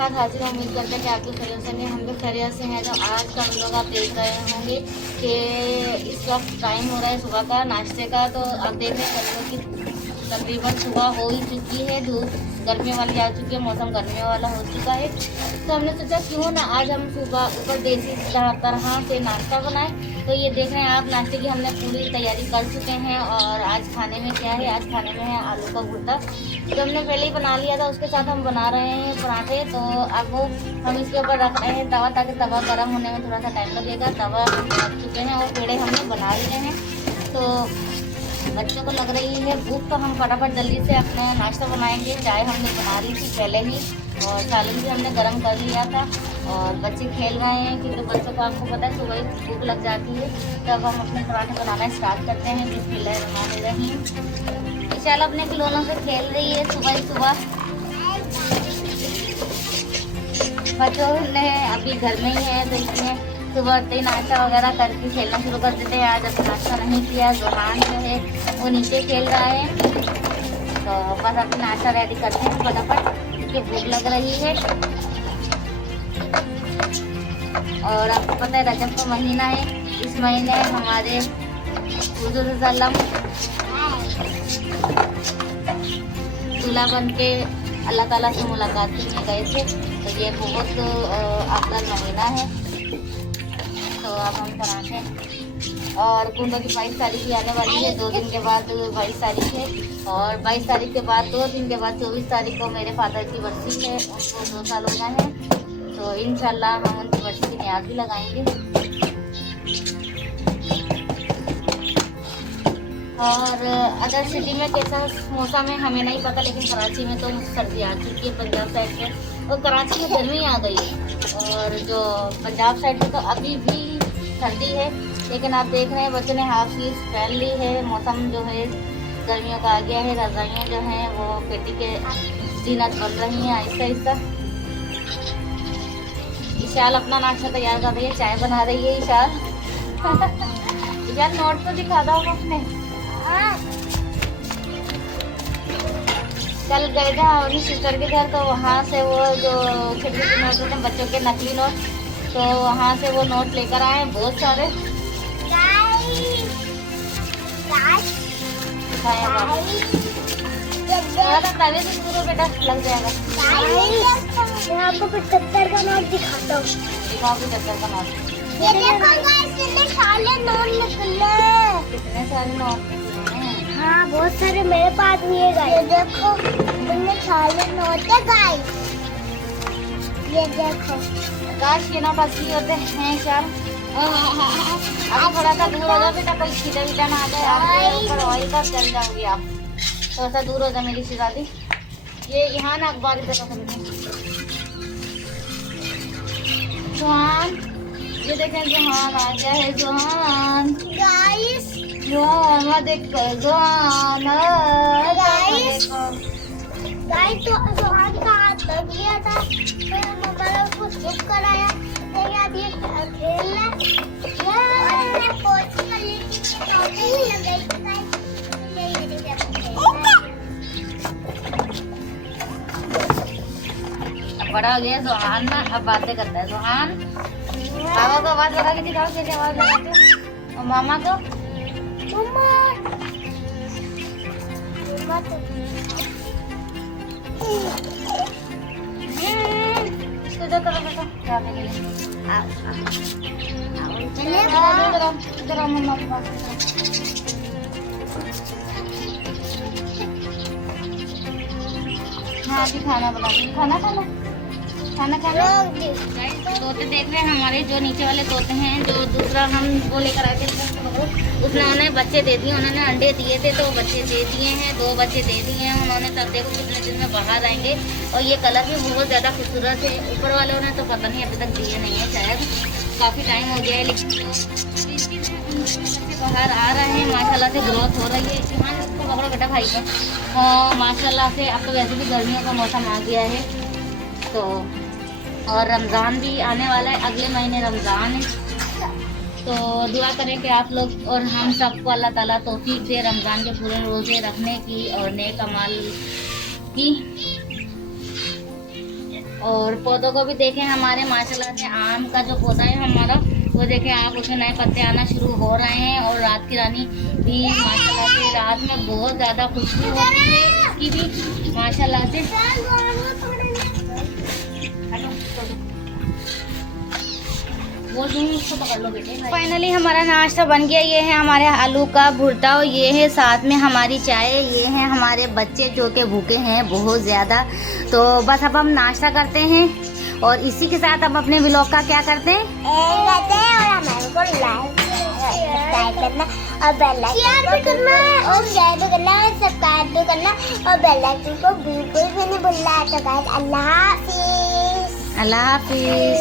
साथ हाजिर हैं। उम्मीद करते हैं कि आप लोग खैरियत से हैं, हम लोग खैरियत से हैं। तो आज का हम लोग आप देख रहे होंगे कि इस वक्त टाइम हो रहा है सुबह का नाश्ते का। तो आप देख रहे हैं कि तकरीबन सुबह हो ही चुकी है, धूप गर्मी वाली आ चुकी है, मौसम गर्मी वाला हो चुका है। तो हमने सोचा क्यों ना आज हम सुबह ऊपर देसी तरह से नाश्ता बनाएं। तो ये देख रहे हैं आप, नाश्ते की हमने पूरी तैयारी कर चुके हैं। और आज खाने में क्या है, आज खाने में है आलू का भुर्ता, जो हमने पहले ही बना लिया था। उसके साथ हम बना रहे हैं पराठे। तो अब हम इसके ऊपर रख रहे हैं तवा, ताकि तवा गर्म होने में थोड़ा सा टाइम लगेगा। तवा हम रख चुके हैं और पेड़े हमने बना लिए हैं। तो बच्चों को लग रही है भूख, तो हम फटाफट जल्दी से अपना नाश्ता बनाएंगे। चाय हमने बना ली थी पहले ही, और सालन भी हमने गर्म कर लिया था। और बच्चे खेल रहे हैं, क्योंकि बच्चों को आपको पता है सुबह ही भूख लग जाती है। तब हम अपने पराठे बनाना स्टार्ट करते हैं। बिस्मिल्लाहिर्रहमानिर्रहीम। विशाल अपने खिलौनों से खेल रही है सुबह ही सुबह। बच्चों ने अभी घर में ही है, तो इसमें सुबह उठते ही नाश्ता वगैरह करके खेलना शुरू कर देते हैं। आज अब नाश्ता नहीं किया। जोहान जो है वो नीचे खेल रहा है। तो बस अभी नाश्ता रेडी करते हैं फटाफट, क्योंकि भूख लग रही है। और आपको पता है रजब का महीना है। इस महीने हमारे हुज़ूर सल्लम दूल्हा बन के अल्लाह ताला से मुलाकात करने गए थे। तो ये बहुत अफजल महीना है। तो अब हम पराठे, और कुंडों की 22 तारीख भी आने वाली है। 2 दिन के बाद 22 तारीख है, और 22 तारीख के बाद 2 दिन के बाद 24 तारीख को मेरे फादर की बरसी है। उनको 2 साल हो गए हैं। तो इंशाल्लाह हम उनकी बरसी की नियाज़ भी लगाएंगे। और अदर सिटी में कैसा मौसम है हमें नहीं पता, लेकिन कराची में तो सर्दी आ चुकी है पंजाब साइड में, और कराची में गर्मी आ गई है। और जो पंजाब साइड में तो अभी भी सर्दी है। लेकिन आप देख रहे हैं बच्चों ने हाफ शीट पहन ली है। मौसम जो है गर्मियों का आ गया है। रजाइयाँ जो हैं वो पेटी के जीनत बन रही हैं आहिस्ता आहिस्ता। ईशाल अपना नाश्ता तैयार कर रही है, चाय बना रही है ईशाल। ईशाल नोट तो दिखा दो अपने। कल गए थे अपनी सिस्टर के घर, तो वहाँ से वो जो छोटे छोटे नोट होते हैं बच्चों के, नकली नोट, तो वहाँ से वो नोट लेकर आए बहुत सारे। प्राइवेट स्कूल में बेटा लग जाएगा। मैं आपको 75 का नोट दिखाता हूँ। दिखाओ 75 का नोट। ये देखो गाइस, कितने सारे नोट निकले। कितने सारे नोट निकले हैं? हाँ बहुत सारे मेरे पास भी है गाइस। ये देखो कितने सारे नोट है गाइस। ये देखो। काश ये नोट असली होते हैं क्या? अब थोड़ा सा दूर हो जाओ बेटा, कोई छीटा वीटा ना आ जाए। आप ऊपर ऑयल का चल जाओगी आप। थोड़ा सा दूर हो जाए मेरी शिजादी। ये यहाँ ना अखबार इधर का जोहान, ये देखें जोहान आ गया है। जोहान गाइस, जोहान वहाँ देख जोहान गाइस तो जोहान का हाथ लग गया था, फिर मम्मा ने उसको चुप कराया। तो अब ये खेलना मैं कोशिश कर ली थी कि चौके लग गई थी गाइस। बड़ा हो गया जोहान ना, अब बातें करता है जोहान। पापा को आवाज लगा के दिखाओ कैसे आवाज लगाते हो। और मामा को इसको जो करो बेटा जाने के लिए। इधर आओ मम्मा के पास। हाँ अभी खाना बना दूँ। खाना खाना खाना खाना। तोते देख रहे हैं हमारे, जो नीचे वाले तोते हैं, जो दूसरा हम वो लेकर आए थे उसने उन्हें बच्चे दे दिए। उन्होंने अंडे दिए थे तो बच्चे दे दिए हैं, 2 बच्चे दे दिए हैं उन्होंने। तब देखो कितने दिन में बाहर आएंगे। और ये कलर भी बहुत ज़्यादा खूबसूरत है। ऊपर वालों ने तो पता नहीं अभी तक दिए नहीं है, शायद काफ़ी टाइम हो गया है, लेकिन बाहर आ रहे हैं। माशाल्लाह से ग्रोथ हो रही है। हाँ उसको पकड़ो बेटा भाई को। माशाल्लाह से अब तो वैसे भी गर्मियों का मौसम आ गया है। तो और रमज़ान भी आने वाला है, अगले महीने रमज़ान है। तो दुआ करें कि आप लोग और हम सबको अल्लाह ताला तौफीक दे रमज़ान के पूरे रोज़े रखने की और नेक अमाल की। और पौधों को भी देखें हमारे माशाल्लाह से आम का जो पौधा है हमारा, वो देखें आप, उसमें नए पत्ते आना शुरू हो रहे हैं। और रात की रानी भी माशाल्लाह से रात में बहुत ज़्यादा खुशबू होती है इसकी भी माशाल्लाह से। वो उसको पकड़ लो बेटे। फाइनली हमारा नाश्ता बन गया। ये है हमारे आलू का भुर्ता और ये है साथ में हमारी चाय। ये हैं हमारे बच्चे जो कि भूखे हैं बहुत ज़्यादा। तो बस अब हम नाश्ता करते हैं और इसी के साथ अब अपने व्लॉग का क्या करते हैं, और हमारे को लाइक करना और बेल आइकन भी करना और शेयर भी करना और सब्सक्राइब भी करना और बेल आइकन को बिल्कुल भी नहीं भूलना है। तो गाइस अल्लाह हाफिज। अल्लाह हाफिज़।